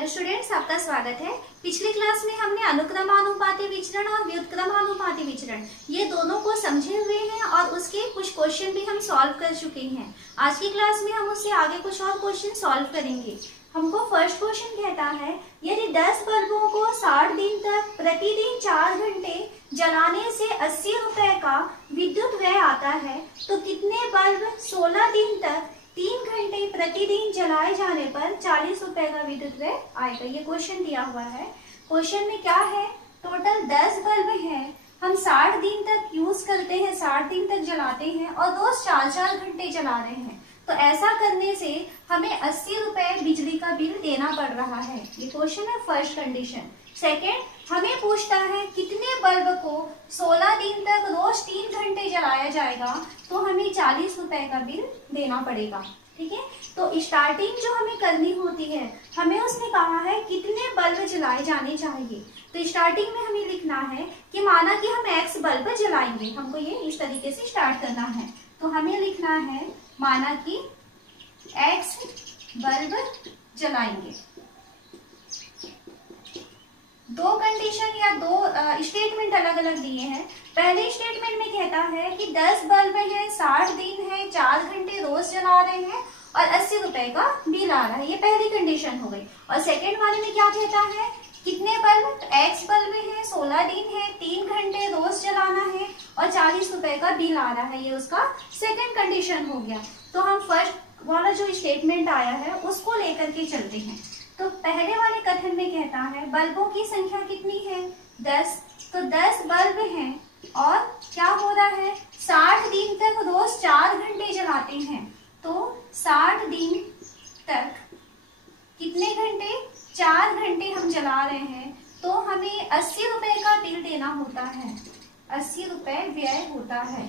Hello students, आपका स्वागत है। पिछली क्लास में हमने अनुक्रमानुपाती विचरण और व्युत्क्रमानुपाती विचरण ये दोनों को समझे हुए हैं और उसके कुछ क्वेश्चन भी हम सॉल्व कर चुके हैं। आज की क्लास में हम उससे आगे कुछ और क्वेश्चन सॉल्व करेंगे। हमको फर्स्ट क्वेश्चन कहता है, यदि 10 बल्बों को 60 दिन तक प्रतिदिन 4 घंटे जलाने से 80 रुपए का विद्युत व्यय आता है, तो कितने बल्ब 16 दिन तक 3 घंटे प्रतिदिन जलाए जाने पर 40 रुपए का विद्युत व्यय आएगा। ये क्वेश्चन दिया हुआ है। क्वेश्चन में क्या है, टोटल 10 बल्ब हैं, हम 60 दिन तक यूज करते हैं, 60 दिन तक जलाते हैं और रोज 4-4 घंटे जला रहे हैं। तो ऐसा करने से हमें 80 रुपए बिजली का बिल देना पड़ रहा है। ये क्वेश्चन है फर्स्ट कंडीशन। सेकेंड, हमें पूछता है कितने बल्ब को 16 दिन तक रोज 3 घंटे जलाया जाएगा, तो हमें 40 रुपए का बिल देना पड़ेगा। ठीक है, तो स्टार्टिंग जो हमें करनी होती है, हमें उसने कहा है कितने बल्ब जलाए जाने चाहिए। तो स्टार्टिंग में हमें लिखना है कि माना कि हम x बल्ब जलाएंगे, हमको ये इस तरीके से स्टार्ट करना है। तो हमें लिखना है माना कि x बल्ब जलाएंगे। दो कंडीशन या दो स्टेटमेंट अलग अलग दिए हैं। पहले स्टेटमेंट में कहता है कि 10 बल्ब हैं, 60 दिन है, 4 घंटे रोज जला रहे हैं और 80 रुपए का बिल आ रहा है। ये पहली कंडीशन हो गई। और सेकेंड वाले में क्या कहता है, कितने बल्ब, x बल्ब है, 16 दिन है, 3 घंटे रोज जलाना है और 40 रुपए का बिल आ रहा है। ये उसका सेकेंड कंडीशन हो गया। तो हम फर्स्ट वाला जो स्टेटमेंट आया है उसको लेकर के चलते हैं। तो पहले वाले कथन में कहता है बल्बों की संख्या कितनी है, 10। तो 10 बल्ब हैं और क्या हो रहा है, 60 दिन तक रोज 4 घंटे जलाते हैं। तो 60 दिन तक कितने घंटे, 4 घंटे हम जला रहे हैं, तो हमें 80 रुपए का बिल देना होता है, 80 रुपए व्यय होता है।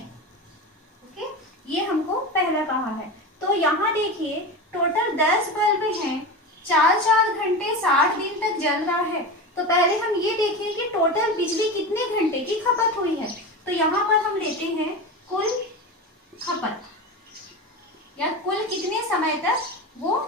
ओके, ये हमको पहला कहा है। तो यहाँ देखिए टोटल 10 बल्ब हैं, 4-4 घंटे 60 दिन तक जल रहा है। तो पहले हम ये देखें कि टोटल बिजली कितने घंटे की खपत हुई है। तो यहाँ पर हम लेते हैं कुल खपत या कुल कितने समय तक वो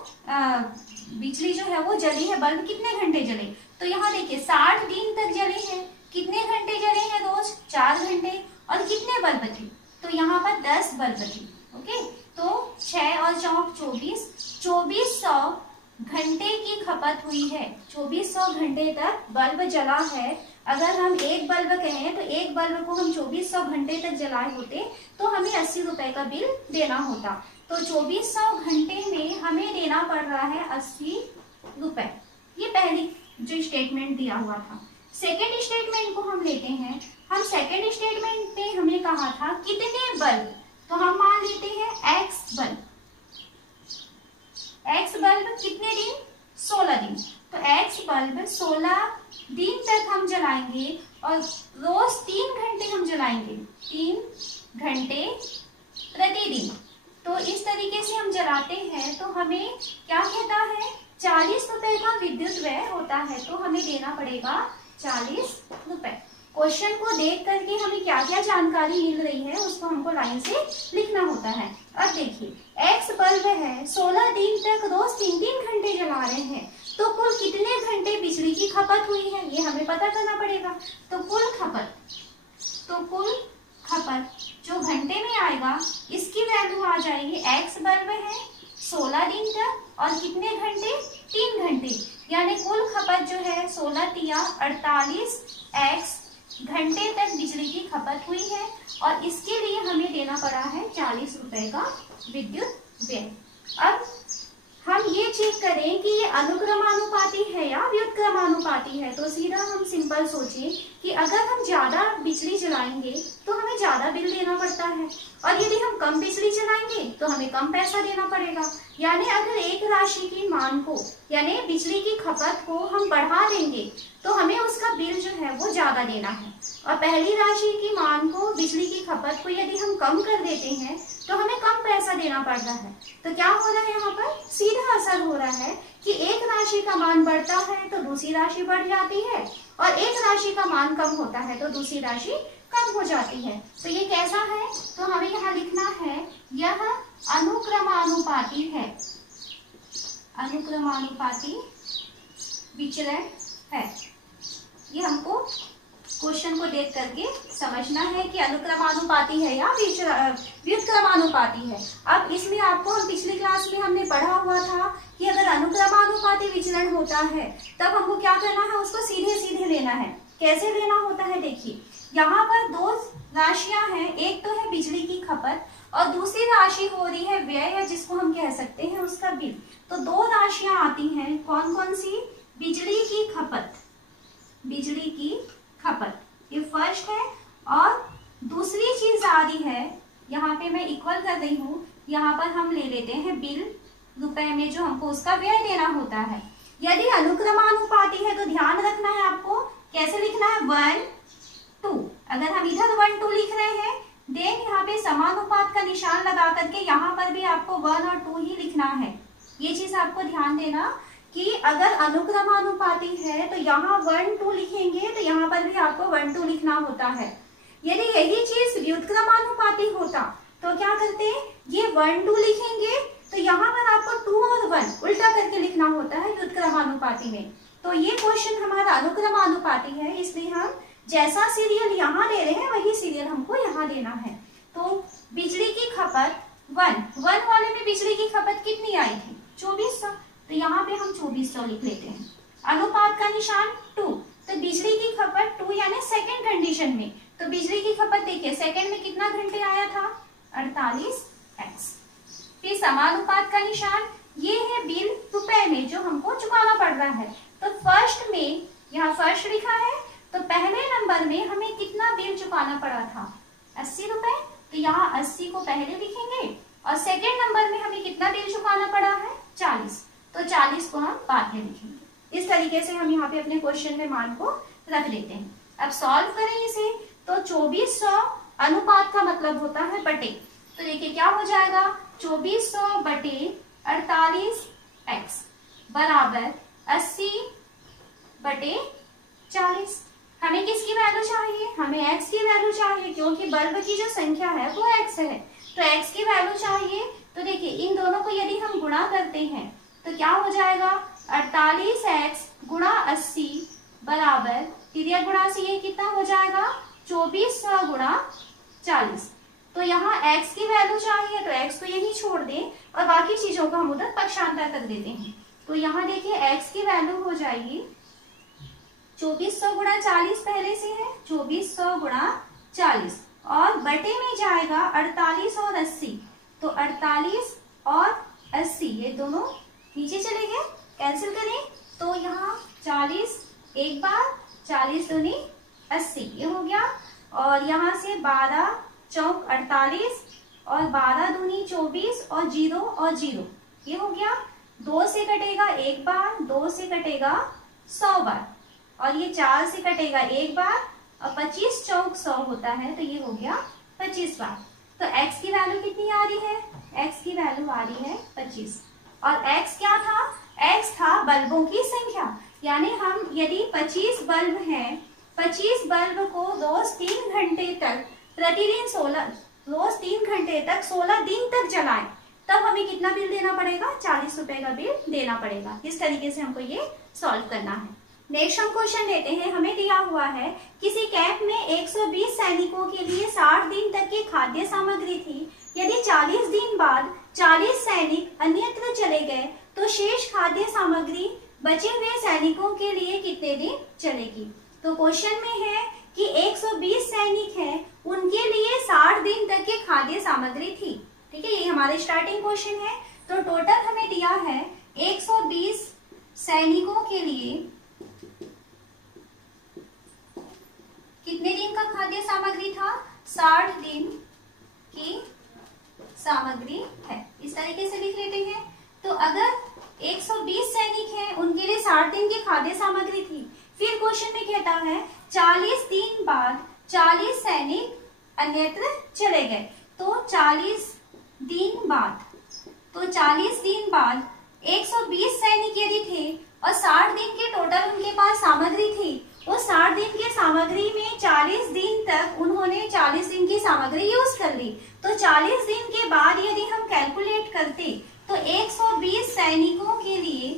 बिजली जो है वो जली है, बल्ब कितने घंटे जले। तो यहाँ देखिए 60 दिन तक जले हैं, कितने घंटे जले हैं रोज, 4 घंटे। और कितने बल्ब थे, तो यहाँ पर 10 बल्ब थे। ओके, तो 6 और 4 24, 2400 घंटे की खपत हुई है। 2400 घंटे तक बल्ब जला है। अगर हम एक बल्ब कहें तो एक बल्ब को हम 2400 घंटे तक जलाए होते तो हमें 80 रुपए का बिल देना होता। तो 2400 घंटे में हमें देना पड़ रहा है 80 रुपए। ये पहली जो स्टेटमेंट दिया हुआ था। सेकेंड स्टेटमेंट को हम लेते हैं। हम सेकेंड स्टेटमेंट में हमें कहा था कितने बल्ब, तो हम मान लेते हैं x बल्ब। x बल्ब कितने दिन, 16 दिन। तो x बल्ब 16 दिन तक हम जलाएंगे और रोज 3 घंटे हम जलाएंगे, 3 घंटे प्रतिदिन। तो इस तरीके से हम जलाते हैं। तो हमें क्या कहता है, 40 रुपए का विद्युत व्यय होता है। तो हमें देना पड़ेगा 40 रुपए। क्वेश्चन को देख करके हमें क्या क्या जानकारी मिल रही है उसको हमको लाइन से लिखना होता है। अब देखिए x बल्ब है, 16 दिन तक रोज 3-3 घंटे जला रहे हैं, तो कुल कितने घंटे बिजली की खपत हुई है ये हमें पता करना पड़ेगा। तो कुल खपत जो घंटे में आएगा इसकी वैल्यू आ जाएगी, x बल्ब है 16 दिन तक और कितने घंटे, 3 घंटे, यानी कुल खपत जो है 16 × 48 x घंटे तक बिजली की खपत हुई है और इसके लिए हमें देना पड़ा है 40 रुपए का विद्युत व्यय। अब हम ये चेक करें कि ये अनुक्रमानुपाती है या व्युत्क्रमानुपाती है। तो सीधा हम सिंपल सोचिए कि अगर हम ज्यादा बिजली जलाएंगे तो हमें ज्यादा बिल देना पड़ता है और यदि हम कम बिजली जलाएंगे तो हमें कम पैसा देना पड़ेगा। यानी अगर एक राशि की मान को यानी बिजली की खपत को हम बढ़ा देंगे तो हमें उसका बिल जो है वो ज्यादा देना है, और पहली राशि की मान को, बिजली की खपत को यदि हम कम कर देते हैं तो हमें कम पैसा देना पड़ रहा है। तो क्या हो रहा है, यहाँ पर सीधा असर हो रहा है कि एक राशि का मान बढ़ता है तो दूसरी राशि बढ़ जाती है और एक राशि का मान कम होता है तो दूसरी राशि कम हो जाती है। तो ये कैसा है, तो हमें यहाँ लिखना है यह अनुक्रमानुपाती है, अनुक्रमानुपाती विचलन है। ये हमको क्वेश्चन को देख करके समझना है कि अनुक्रमानुपाती है या व्युत्क्रमानुपाती है। अब इसमें आपको हम पिछली क्लास में हमने पढ़ा हुआ था कि अगर अनुक्रमानुपाती विचलन होता है तब हमको क्या करना है, उसको सीधे सीधे लेना है। कैसे लेना होता है, देखिए यहाँ पर दो राशियां हैं, एक तो है बिजली की खपत और दूसरी राशि हो रही है व्यय, या जिसको हम कह सकते हैं उसका बिल। तो दो राशियां आती हैं, कौन कौन सी, बिजली की खपत, बिजली की खपत ये फर्स्ट है, और दूसरी चीज आ रही है, यहाँ पे मैं इक्वल कर रही हूँ, यहाँ पर हम ले लेते हैं बिल, रुपए में जो हमको उसका व्यय देना होता है। यदि अनुक्रमानुपाती है तो ध्यान रखना है आपको, कैसे लिखना है, 1 2। अगर हम इधर 1 2 लिख रहे हैं, देन यहाँ पे समानुपात का निशान लगा करके यहाँ पर भी आपको 1 और 2 ही लिखना है। ये चीज आपको ध्यान देना कि अगर अनुक्रमानुपाती है तो यहाँ 1 2 लिखेंगे तो यहाँ पर भी आपको 1 2 लिखना होता है। यदि यही चीज व्युत्क्रमानुपाती होता तो क्या करते हैं, ये 1 2 लिखेंगे तो यहाँ पर आपको 2 और 1 उल्टा करके लिखना होता है व्युत्क्रमानुपाती में। तो ये क्वेश्चन हमारा अनुक्रमानुपाती है, इसलिए हम जैसा सीरियल यहाँ ले रहे हैं वही सीरियल हमको यहाँ देना है। तो बिजली की खपत 1 वाले में बिजली की खपत कितनी आई थी, 2400, तो यहाँ पे हम 2400 लिख लेते हैं। अनुपात का निशान 2, तो बिजली की खपत 2 यानी सेकंड कंडीशन में, तो बिजली की खपत देखिए सेकंड में कितना घंटे आया था, 48x। फिर समानुपात का निशान, ये है बिल रुपए में जो हमको चुकाना पड़ रहा है। तो फर्स्ट में, यहाँ फर्स्ट लिखा है, तो पहले नंबर में हमें कितना बिल चुकाना पड़ा था, 80 रुपए, तो यहाँ 80 को पहले लिखेंगे, और सेकेंड नंबर में हमें कितना बिल चुकाना पड़ा है, 40, तो 40 को हम बाद में लिखेंगे। इस तरीके से हम यहाँ पे अपने क्वेश्चन में मान को रख देते हैं। अब सॉल्व करें इसे, तो 2400 अनुपात का मतलब होता है बटे, तो देखिए क्या हो जाएगा, 2400 बटे 48x बराबर 80 बटे 40। हमें किसकी वैल्यू चाहिए, हमें x की वैल्यू चाहिए, क्योंकि बल्ब की जो संख्या है वो x है, तो x की वैल्यू चाहिए। तो देखिए इन दोनों को यदि हम गुणा करते हैं तो क्या हो जाएगा, 48x गुणा 80 बराबर, तिर्यक गुणा से ये कितना हो जाएगा, 2400 गुणा 40। तो यहाँ x की वैल्यू चाहिए तो x को यही छोड़ दें और बाकी चीजों को हम उधर पक्षांतर कर देते हैं। तो यहाँ देखिए x की वैल्यू हो जाएगी 2400 गुणा 40 पहले से है, 2400 गुणा 40, और बटे में जाएगा 48 और 80, तो 48 और 80 ये दोनों नीचे चले गए, कैंसिल करें तो यहाँ 40 एक बार, 40 दूनी 80 ये हो गया, और यहाँ से 12 चौक 48 और 12 दूनी 24 और 0 और 0 ये हो गया। 2 से कटेगा एक बार, 2 से कटेगा 100 बार, और ये 4 से कटेगा एक बार, और 25 चौक 100 होता है, तो ये हो गया 25 बार। तो x की वैल्यू कितनी आ रही है, x की वैल्यू आ रही है 25, और x क्या था, x था बल्बों की संख्या, यानी हम यदि 25 बल्ब हैं, 25 बल्ब को रोज 3 घंटे तक प्रतिदिन 16 रोज 3 घंटे तक 16 दिन तक जलाएं, तब हमें कितना बिल देना पड़ेगा, 40 रुपए का बिल देना पड़ेगा। इस तरीके से हमको ये सॉल्व करना है। नेक्स्ट हम क्वेश्चन लेते हैं, हमें दिया हुआ है किसी कैंप में 120 सैनिकों के लिए 60 दिन तक की खाद्य सामग्री थी। यदि 40 दिन बाद 40 सैनिक अन्यत्र चले गए तो शेष खाद्य सामग्री बचे हुए सैनिकों के लिए कितने दिन चलेगी। तो क्वेश्चन में है कि 120 सैनिक हैं, उनके लिए 60 दिन तक की खाद्य सामग्री थी। ठीक है, ये हमारा स्टार्टिंग क्वेश्चन है। तो टोटल हमें दिया है 120 सैनिकों के लिए कितने दिन का खाद्य सामग्री था, 60 दिन की सामग्री है। इस तरीके से लिख लेते हैं। तो अगर 120 सैनिक हैं, उनके लिए 60 दिन की खाद्य सामग्री थी। फिर क्वेश्चन में कहता है 40 दिन बाद 40 सैनिक अन्यत्र चले गए, तो 40 दिन बाद 120 सैनिक यदि थे और 60 दिन के टोटल उनके पास सामग्री थी, उस 60 दिन की सामग्री में 40 दिन तक उन्होंने 40 दिन की सामग्री यूज कर ली। तो 40 दिन के बाद यदि हम कैलकुलेट करते तो 120 सैनिकों के लिए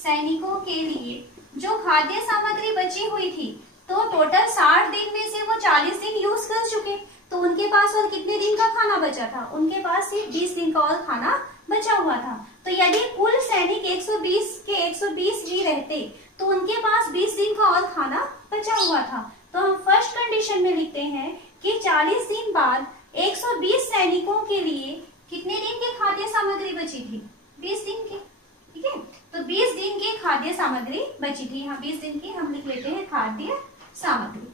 सैनिकों के लिए जो खाद्य सामग्री बची हुई थी, तो टोटल 60 दिन में से वो 40 दिन यूज कर चुके, तो उनके पास और कितने दिन का खाना बचा था? उनके पास सिर्फ 20 दिन का और खाना बचा हुआ था। तो यदि कुल सैनिक 120 के 120 भी रहते तो उनके पास 20 दिन का और खाना बचा हुआ था। तो हम फर्स्ट कंडीशन में लिखते हैं कि 40 दिन बाद 120 सैनिकों के लिए कितने दिन की खाद्य सामग्री बची थी? 20 दिन की। ठीक है, तो 20 दिन की खाद्य सामग्री बची थी। यहाँ 20 दिन की हम लिख लेते हैं खाद्य सामग्री।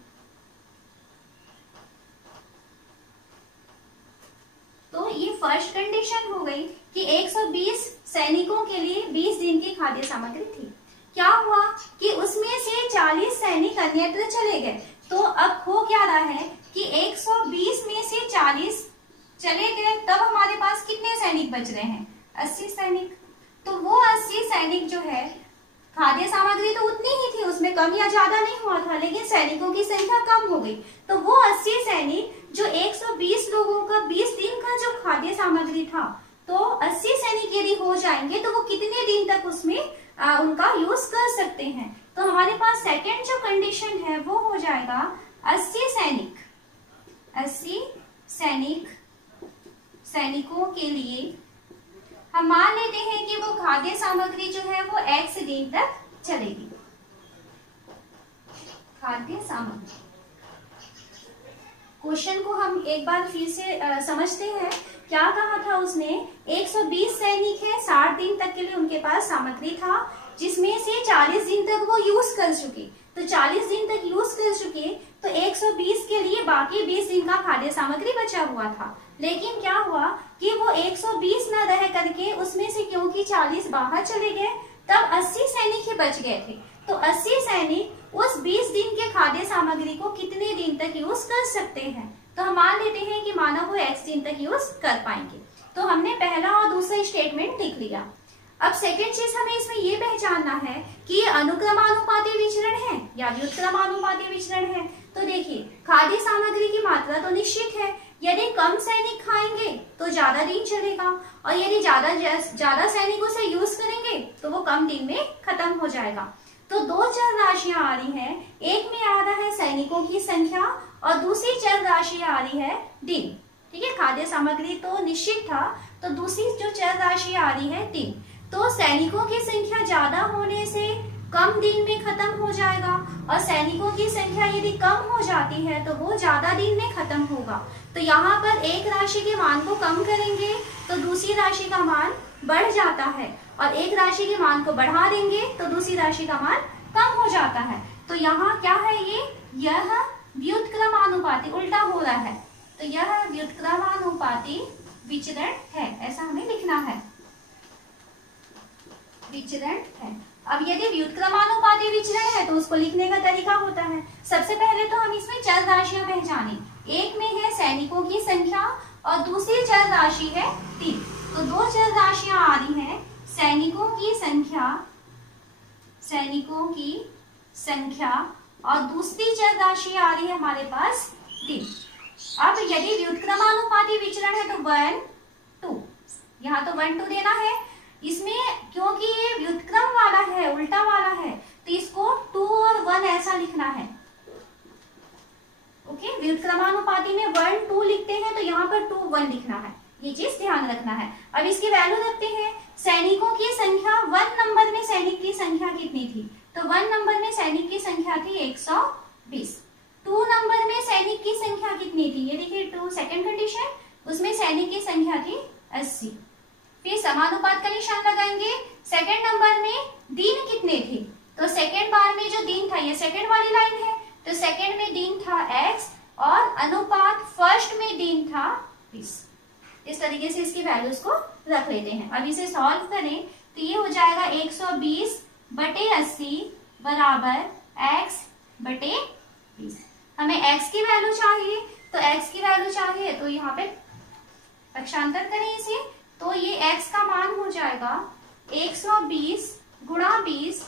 तो ये फर्स्ट कंडीशन हो गई कि 120 सैनिकों के लिए 20 दिन की खाद्य सामग्री थी। क्या हुआ कि उसमें से 40 सैनिक अन्यत्र चले गए। तो अब हो क्या रहा है कि 120 में से 40 चले गए, तब हमारे पास कितने सैनिक बच रहे हैं? 80 सैनिक। तो वो 80 सैनिक जो है, खाद्य सामग्री तो उतनी ही थी, उसमें कम या ज्यादा नहीं हुआ था, लेकिन सैनिकों की संख्या कम हो गई। तो वो 80 सैनिक जो 120 लोगों का 20 दिन का जो खाद्य सामग्री था, तो 80 सैनिक यदि हो जाएंगे तो वो कितने दिन तक उसमें उनका यूज कर सकते हैं? तो हमारे पास सेकेंड जो कंडीशन है वो हो जाएगा 80 सैनिकों के लिए हम मान लेते हैं कि वो खाद्य सामग्री जो है वो x दिन तक चलेगी। खाद्य सामग्री क्वेश्चन को हम एक बार फिर से समझते हैं। क्या कहा था उसने? 120 सैनिक है, 60 दिन तक के लिए उनके पास सामग्री था, जिसमें से 40 दिन तक वो यूज कर चुके। तो 40 दिन तक यूज कर चुके, तो 120 के लिए बाकी 20 दिन का खाद्य सामग्री बचा हुआ था। लेकिन क्या हुआ कि वो 120 न रह करके उसमें से क्योंकि 40 बाहर चले गए, तब 80 सैनिक ही बच गए थे। तो 80 सैनिक उस 20 दिन के खाद्य सामग्री को कितने दिन तक यूज कर सकते हैं? तो हम मान लेते हैं कि माना वो x दिन तक यूज कर पाएंगे। तो हमने पहला और दूसरा स्टेटमेंट लिख लिया। अब सेकेंड चीज हमें इसमें ये पहचानना है कि ये अनुक्रमानुपाती विचरण है या व्युत्क्रमानुपाती विचरण है। तो देखिए, खाद्य सामग्री की मात्रा तो निश्चित है, यदि कम सैनिक खाएंगे तो ज्यादा दिन चलेगा, और यदि ज्यादा सैनिक उसे यूज करेंगे तो वो कम दिन में खत्म हो जाएगा। तो दो चर राशियां आ रही हैं, एक में आ रहा है सैनिकों की संख्या और दूसरी चर राशि आ रही है दिन। ठीक है, खाद्य सामग्री तो निश्चित था, तो दूसरी जो चर राशि आ रही है दिन। तो सैनिकों की संख्या ज्यादा होने से कम दिन में खत्म हो जाएगा, और सैनिकों की संख्या यदि कम हो जाती है तो वो ज्यादा दिन में खत्म होगा। तो यहाँ पर एक राशि के मान को कम करेंगे तो दूसरी राशि का मान बढ़ जाता है, और एक राशि के मान को बढ़ा देंगे तो दूसरी राशि का मान कम हो जाता है। तो यहाँ क्या है? यह व्युत्क्रमानुपाती, उल्टा हो रहा है, तो यह व्युत्क्रमानुपाती विचरण है, ऐसा हमें लिखना है, विचरण है। अब यदि व्युत्क्रमानुपाती विचरण है तो उसको लिखने का तरीका होता है, सबसे पहले तो हम इसमें चर राशियां पहचाने। एक में है सैनिकों की संख्या और दूसरी चर राशि है दिन। तो दो चर राशियां आ रही हैं, सैनिकों की संख्या और दूसरी चर राशि आ रही है हमारे पास दिन। अब यदि व्युत्क्रमानुपाती विचरण है तो 1 2, यहाँ तो 1 2 देना है। इसमें क्योंकि ये व्युत्क्रम वाला है, उल्टा वाला है, तो इसको 2 और 1 ऐसा लिखना है। ओके, व्युत्क्रमानुपाती में 1 2 लिखते हैं, तो यहाँ पर 2 1 लिखना है, ये चीज ध्यान रखना है। अब इसकी वैल्यू रखते हैं। सैनिकों की संख्या 1 नंबर में सैनिक की संख्या कितनी थी? तो 1 नंबर में सैनिक की संख्या थी 120। 2 नंबर में सैनिक की संख्या कितनी थी? ये देखिए 2 सेकंड कंडीशन, उसमें सैनिक की संख्या थी 80। फिर समानुपात का निशान लगाएंगे। सेकंड नंबर में दिन कितने थे? तो सेकंड बार में जो दिन था, ये सेकंड वाली लाइन है, तो सेकंड में दिन था x और अनुपात फर्स्ट में दिन था 20। इस तरीके से इसकी वैल्यूज को रख लेते हैं। अब इसे सॉल्व करें तो ये हो जाएगा 120/80 बराबर x बटे 20। हमें x की वैल्यू चाहिए, तो x की वैल्यू चाहिए तो यहाँ पे पक्षांतर करें इसे, तो ये x का मान हो जाएगा 120 गुणा 20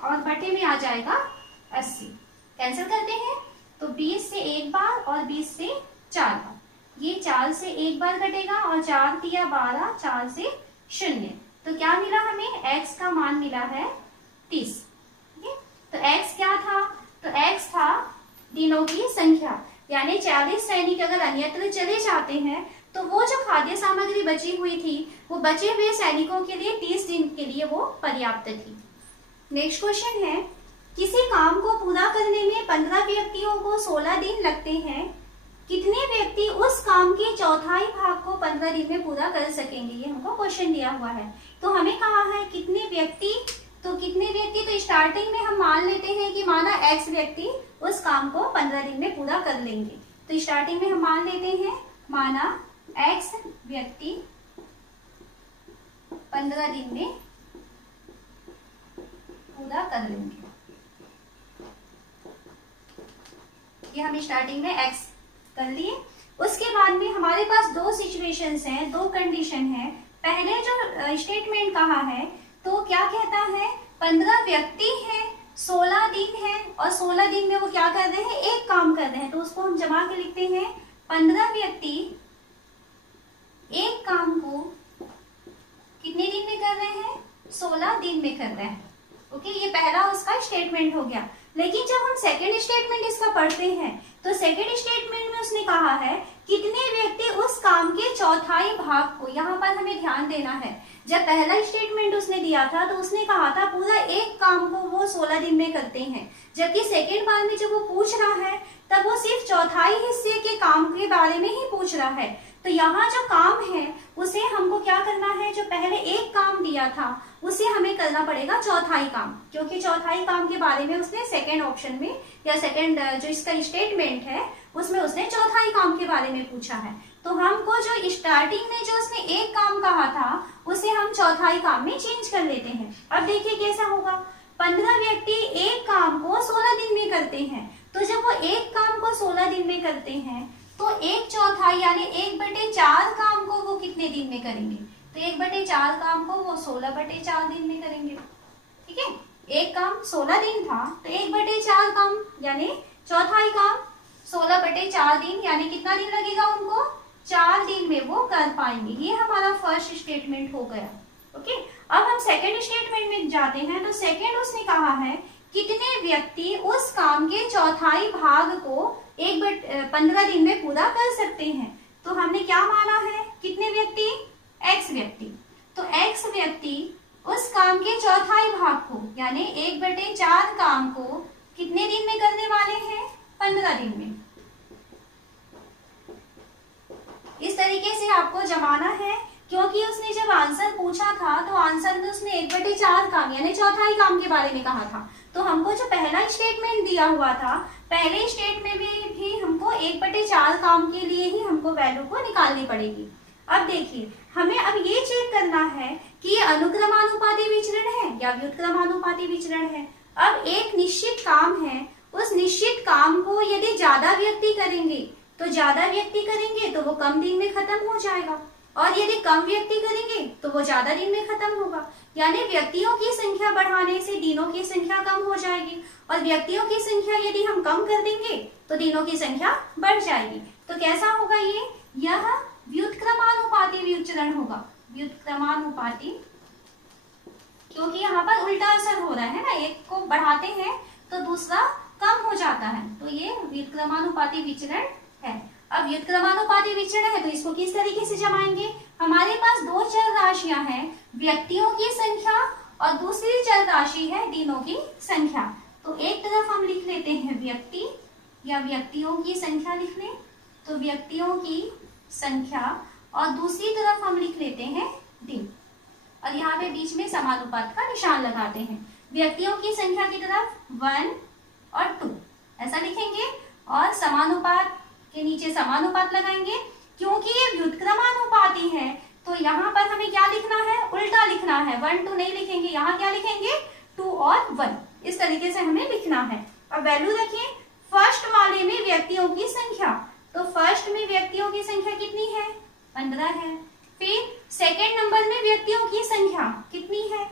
और बटे में आ जाएगा 80। कैंसिल करते हैं तो 20 से एक बार और 20 से 4 बार, ये 4 से एक बार कटेगा और 4 तिया 12, 4 से 0। तो क्या मिला हमें? x का मान मिला है 30। ठीक है, तो x क्या था, तो x था दिनों की संख्या, यानी 40 सैनिक अगर अन्यत्र चले जाते हैं तो वो जो खाद्य सामग्री बची हुई थी वो बचे हुए सैनिकों के लिए 30 दिन के लिए वो पर्याप्त थी। नेक्स्ट क्वेश्चन है, किसी काम को पूरा करने में 15 व्यक्तियों को 16 दिन लगते हैं, कितने व्यक्ति उस काम के चौथाई भाग को 15 दिन में पूरा कर सकेंगे, ये हमको क्वेश्चन दिया हुआ है। तो हमें कहा है कितने व्यक्ति, तो कितने व्यक्ति, तो स्टार्टिंग में हम मान लेते हैं कि माना x व्यक्ति उस काम को 15 दिन में पूरा कर लेंगे। तो स्टार्टिंग में हम मान लेते हैं माना x व्यक्ति 15 दिन में पूरा कर लेंगे। ये हम स्टार्टिंग में x कर लिए। उसके बाद में हमारे पास दो सिचुएशंस हैं, दो कंडीशन है। पहले जो स्टेटमेंट कहा है तो क्या कहता है, 15 व्यक्ति हैं, 16 दिन है और 16 दिन में वो क्या कर रहे हैं, एक काम कर रहे हैं। तो उसको हम जमा के लिखते हैं 15 व्यक्ति एक काम को कितने दिन में कर रहे हैं, 16 दिन में कर रहे हैं। ओके, ये पहला उसका स्टेटमेंट हो गया। लेकिन जब हम सेकंड स्टेटमेंट इसका पढ़ते हैं तो सेकंड स्टेटमेंट में उसने कहा है कितने व्यक्ति उस काम के चौथाई भाग को, यहाँ पर हमें ध्यान देना है। जब पहला स्टेटमेंट उसने दिया था तो उसने कहा था पूरा एक काम को वो 16 दिन में करते हैं, जबकि सेकंड बार में जब वो पूछ रहा है तब वो सिर्फ चौथाई हिस्से के काम के बारे में ही पूछ रहा है। तो यहाँ जो काम है उसे हमको क्या करना है, जो पहले एक काम दिया था उसे हमें करना पड़ेगा चौथाई काम, क्योंकि चौथाई काम के बारे में उसने सेकंड ऑप्शन में या सेकंड जो इसका स्टेटमेंट है उसमें उसने चौथाई काम के बारे में पूछा है। तो हमको जो स्टार्टिंग में जो उसने एक काम कहा था उसे हम चौथाई काम में चेंज कर लेते हैं। अब देखिए कैसा होगा, 15 व्यक्ति एक काम को 16 दिन में करते हैं। तो जब वो एक काम को 16 दिन में करते हैं तो 1/4 यानी 1/4 काम को वो कितने दिन में करेंगे, तो 1/4 काम को वो 16/4 दिन में करेंगे। ठीक है, एक काम 16 दिन था तो 1/4 काम यानी चौथाई काम 16/4 दिन, यानी कितना दिन लगेगा उनको, 4 दिन में वो कर पाएंगे। ये हमारा फर्स्ट स्टेटमेंट हो गया। ओके, अब हम सेकंड स्टेटमेंट में जाते हैं। तो सेकंड उसने कहा है कितने व्यक्ति उस काम के चौथाई भाग को 15 दिन में पूरा कर सकते हैं। तो हमने क्या माना है, कितने व्यक्ति, x व्यक्ति। तो x व्यक्ति उस काम के चौथाई भाग को यानी 1/4 काम को कितने दिन में करने वाले हैं, 15 दिन में। इस तरीके से आपको जमाना है, क्योंकि उसने जब आंसर पूछा था तो आंसर में उसने 1/4 काम यानी चौथाई काम के बारे में कहा था। तो हमको जो पहला स्टेटमेंट दिया हुआ था, पहले स्टेटमेंट में भी हमको 1/4 काम के लिए ही हमको वैल्यू को निकालनी पड़ेगी। अब देखिए, हमें अब ये चेक करना है कि ये अनुक्रमानुपाती विचरण है या व्युत्क्रमानुपाती विचरण है। अब एक निश्चित काम है, उस निश्चित काम को यदि ज्यादा व्यक्ति करेंगे तो वो कम दिन में खत्म हो जाएगा, और यदि कम व्यक्ति करेंगे तो वो ज्यादा दिन में खत्म होगा। यानी व्यक्तियों की संख्या बढ़ाने से दिनों की संख्या कम हो जाएगी, और व्यक्तियों की संख्या यदि हम कम कर देंगे तो दिनों की संख्या बढ़ जाएगी। तो कैसा होगा ये, यह व्युत्क्रमानुपाती विचरण होगा, व्युत्क्रमानुपाती, क्योंकि यहाँ पर उल्टा असर हो रहा है ना, एक को बढ़ाते हैं तो दूसरा कम हो जाता है। तो ये व्युत्क्रमानुपाती विचरण है। अब व्युत्क्रमानुपाती विचरण है तो इसको किस तरीके से जमाएंगे, हमारे पास दो चर राशियां हैं, व्यक्तियों की संख्या और दूसरी चर राशि है दिनों की संख्या। तो एक तरफ हम लिख लेते हैं व्यक्ति या व्यक्तियों की संख्या लिख लें, तो व्यक्तियों की संख्या, और दूसरी तरफ हम लिख लेते हैं दिन, और यहाँ पे बीच में समानुपात का निशान लगाते हैं। व्यक्तियों की संख्या की तरफ 1 और 2 ऐसा लिखेंगे, और समानुपात के नीचे समानुपात लगाएंगे। क्योंकि ये व्युत्क्रमानुपाती है तो यहाँ पर हमें क्या लिखना है, उल्टा लिखना है, 1 2 नहीं लिखेंगे, यहाँ क्या लिखेंगे 2 और 1, इस तरीके से हमें लिखना है। अब वैल्यू रखिए, फर्स्ट वाले में व्यक्तियों की संख्या, तो फर्स्ट में व्यक्तियों की संख्या कितनी है, 15 है। फिर सेकेंड नंबर में व्यक्तियों की संख्या कितनी है,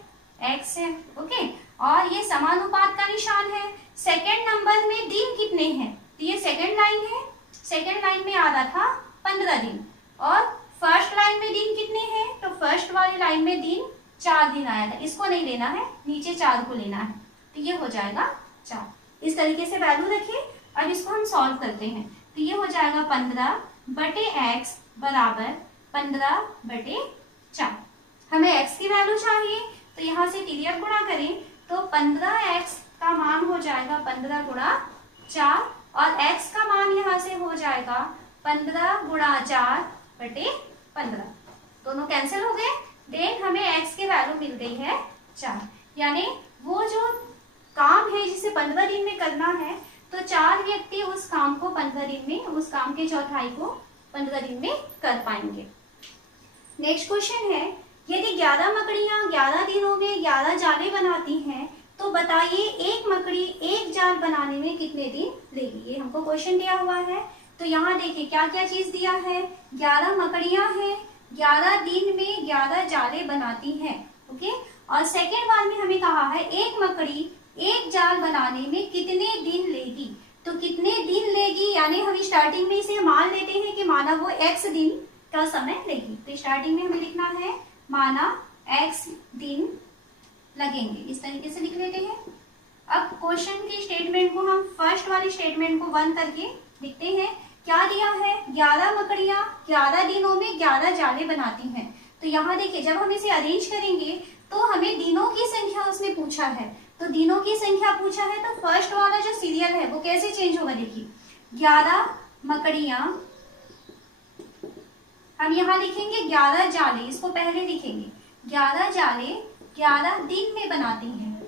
x है। ओके, और ये समानुपात का निशान है। सेकेंड नंबर में दिन कितने हैं, तो ये सेकेंड लाइन है, सेकेंड लाइन में आ रहा था 15 दिन, और फर्स्ट लाइन में दिन कितने हैं, तो फर्स्ट वाली लाइन में दिन 4 दिन आया था, इसको नहीं लेना है, नीचे 4 को लेना है, तो ये हो जाएगा 4। इस तरीके से वैल्यू रखिए। अब इसको हम सॉल्व करते हैं, तो ये हो जाएगा 15 बटे x बराबर 15/4। हमें x की वैल्यू चाहिए, तो यहाँ से टीडीएफ गुणा करें तो 15x का मान हो जाएगा 15 गुणा 4 और x का मान यहाँ से हो जाएगा 15 गुणा 4/15। दोनों कैंसिल हो गए। देन हमें x की वैल्यू मिल गई है 4। यानी वो जो काम है जिसे 15 दिन में करना है, तो 4 व्यक्ति उस काम को 15 दिन में, उस काम के चौथाई को 15 दिन में कर पाएंगे। नेक्स्ट क्वेश्चन है, यदि 11 मकड़ियां 11 दिनों में 11 जाले बनाती हैं, तो बताइए एक मकड़ी एक जाल बनाने में कितने दिन लेगी। ये हमको क्वेश्चन दिया हुआ है। तो यहाँ देखिए क्या क्या चीज दिया है। 11 मकड़ियां हैं, 11 दिन में 11 जाले बनाती हैं। ओके, और सेकेंड बार में हमें कहा है एक मकड़ी एक जाल बनाने में कितने दिन लेगी। तो कितने दिन लेगी, यानी हम स्टार्टिंग में इसे मान लेते हैं कि माना वो x दिन का समय लेगी। तो स्टार्टिंग में हमें लिखना है माना x दिन लगेंगे, इस तरीके से लिख लेते हैं। अब क्वेश्चन की स्टेटमेंट को हम फर्स्ट वाली स्टेटमेंट को 1 करके लिखते हैं। क्या दिया है, 11 मकड़ियां 11 दिनों में 11 जाले बनाती हैं। तो यहाँ देखिए जब हम इसे अरेंज करेंगे तो हमें दिनों की संख्या उसने पूछा है। तो दिनों की संख्या पूछा है तो फर्स्ट वाला जो सीरियल है वो कैसे चेंज होगा, देखिए 11 मकड़ियां, हम यहाँ लिखेंगे 11 जाले, इसको पहले लिखेंगे 11 जाले 11 दिन में बनाती हैं,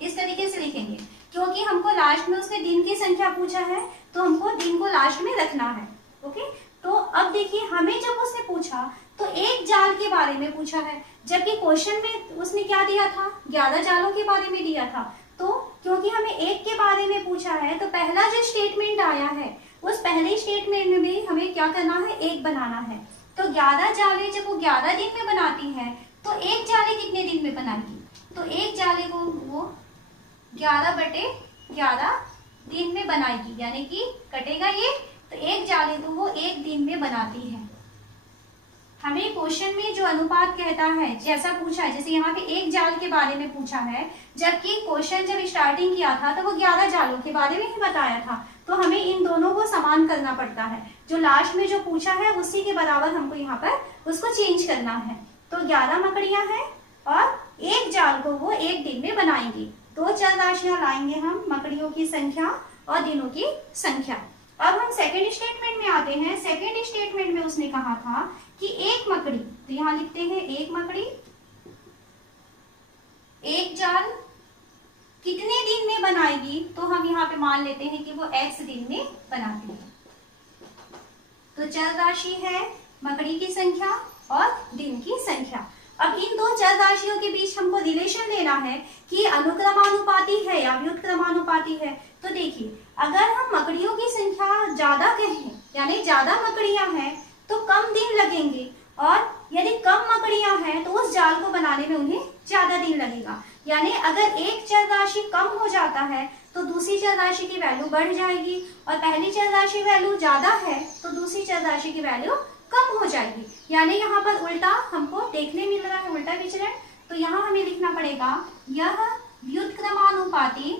इस तरीके से लिखेंगे। क्योंकि हमको लास्ट में उसने दिन की संख्या पूछा है तो हमको दिन को लास्ट में रखना है। ओके, तो अब देखिए हमें जब उसने पूछा तो एक जाल के बारे में पूछा है, जबकि क्वेश्चन में उसने क्या दिया था, 11 जालों के बारे में दिया था। तो क्योंकि हमें एक के बारे में पूछा है तो पहला जो स्टेटमेंट आया है उस पहले स्टेटमेंट में हमें क्या करना है, एक बनाना है। तो 11 जाले जब वो 11 दिन में बनाती है तो एक जाले कितने दिन में बनाएगी, तो एक जाले को वो 11/11 दिन में बनाएगी, यानी कि कटेगा ये, तो एक जाले को वो एक दिन में बनाती है। हमें क्वेश्चन में जो अनुपात कहता है जैसा पूछा है, जैसे यहाँ पे एक जाल के बारे में पूछा है, जबकि क्वेश्चन जब स्टार्टिंग किया था तो वो 11 जालों के बारे में ही बताया था। तो हमें इन दोनों को समान करना पड़ता है, जो लास्ट में जो पूछा है उसी के बराबर हमको यहाँ पर उसको चेंज करना है। तो 11 मकड़ियां हैं और एक जाल को वो एक दिन में बनाएंगी। दो चर राशियां लाएंगे हम, मकड़ियों की संख्या और दिनों की संख्या। अब हम सेकेंड स्टेटमेंट में आते हैं। सेकेंड स्टेटमेंट में उसने कहा था कि एक मकड़ी, तो यहाँ लिखते हैं एक मकड़ी एक जाल कितने दिन में बनाएगी, तो हम यहाँ पे मान लेते हैं कि वो x दिन में बनाती है। तो चर राशि है मकड़ी की संख्या और दिन की संख्या। अब इन दो चर राशियों के बीच हमको रिलेशन लेना है कि अनुक्रमानुपाती है या व्युत्क्रमानुपाती है। तो देखिए अगर हम मकड़ियों की संख्या ज्यादा कहें, यानी ज्यादा मकड़ियां हैं तो कम दिन लगेंगे, और यदि कम मकड़ियां हैं तो उस जाल को बनाने में उन्हें ज्यादा दिन लगेगा। यानी अगर एक चर राशि कम हो जाता है तो दूसरी चर राशि की वैल्यू बढ़ जाएगी, और पहली चर राशि वैल्यू ज्यादा है तो दूसरी चर राशि की वैल्यू कम हो जाएगी। यानी यहाँ पर उल्टा हमको देखने मिल रहा है, उल्टा विचरण। तो यहाँ हमें लिखना पड़ेगा यह व्युत्क्रमानुपाती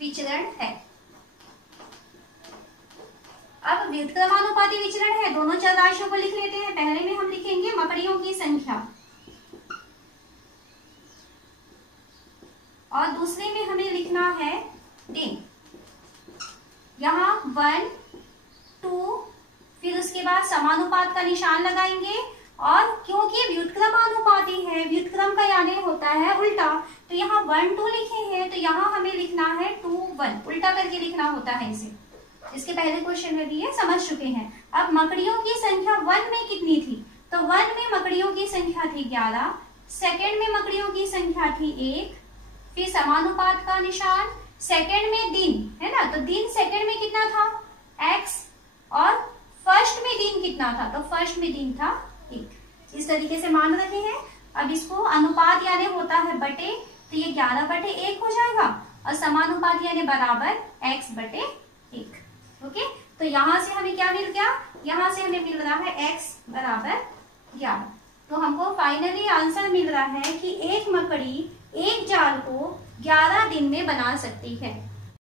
विचरण है। अब व्युत्क्रमानुपाती विचरण है, दोनों चर राशियों को लिख लेते हैं। पहले में हम लिखेंगे मकड़ियों की संख्या और दूसरे में हमें लिखना है दिन। यहाँ 1, 2, फिर उसके बाद समानुपात का निशान लगाएंगे, और क्योंकि व्युत्क्रमानुपाती है, व्युत्क्रम का यानी होता है उल्टा, तो यहाँ 1, 2 लिखे हैं, तो यहाँ हमें लिखना है 2, 1, उल्टा करके लिखना होता है इसे। इसके पहले क्वेश्चन में भी ये समझ चुके हैं। अब मकड़ियों की संख्या 1 में कितनी थी, तो 1 में मकड़ियों की संख्या थी 11, सेकेंड में मकड़ियों की संख्या थी 1, फिर समानुपात का निशान, सेकेंड में दिन है ना, तो दिन सेकेंड में कितना था x, और फर्स्ट में दिन कितना था, तो फर्स्ट में दिन था 1। इस तरीके से मान रखे हैं। अब इसको अनुपात यानी होता है बटे, तो ये 11/1 हो जाएगा, और समानुपात यानी बराबर x/1। ओके, तो यहां से हमें क्या मिल गया, यहाँ से हमें मिल रहा है x बराबर 11। तो हमको फाइनली आंसर मिल रहा है कि एक मकड़ी एक जाल को 11 दिन में बना सकती है।